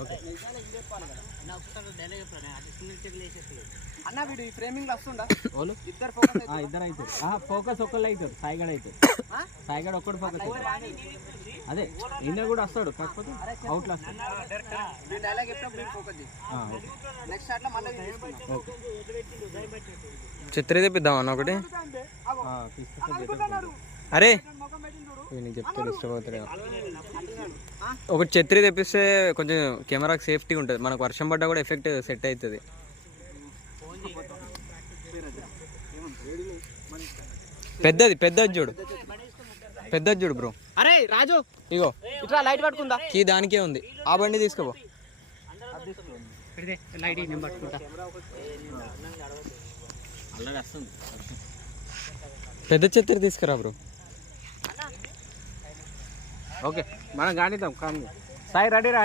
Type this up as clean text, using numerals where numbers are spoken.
okay అన్న వీడు ఈ ఫ్రేమింగ్ లో వస్తుండా వాళ్ళు ఇద్దరు ఫోకస్ ఇద్దరు అవుతారు ఫోకస్ ఒక్కళ్ళు అవుతారు సాయిగడ అవుతారు సాయిగడ ఒక్కడు ఫోకస్ అవుతారు అదే ఈయన కూడా వస్తాడు కాకపోతే అవుట్లో వస్తాడు డైలాగ్ ఎప్పుడు ఫోకస్ చేసి నెక్స్ట్ షాట్ లో మళ్ళీ ఓకే చిత్ర తెప్పిద్దాం అన్న ఒకటి తీసుకొస్తాను అరే నీకు చెప్తే డిస్టర్బ్ అవుతుంది ఒకటి ఛత్రి తెప్పిస్తే కొంచెం కెమెరాకి సేఫ్టీ ఉంటుంది మనకు వర్షం పడ్డా కూడా ఎఫెక్ట్ సెట్ అవుతుంది పెద్దది చూడు బ్రో అరే రాజు ఇగో ఇట్లా లైట్ పట్టుకుందా కీ దానికే ఉంది ఆ బండి తీసుకోపో లైట్ నేను పట్టుకుంటా అల్లరి వస్తుంది పెద్ద ఛత్రి తీసుకురా బ్రో ఓకే మనం కానిద్దాం కానీ సాయి రెడీ రా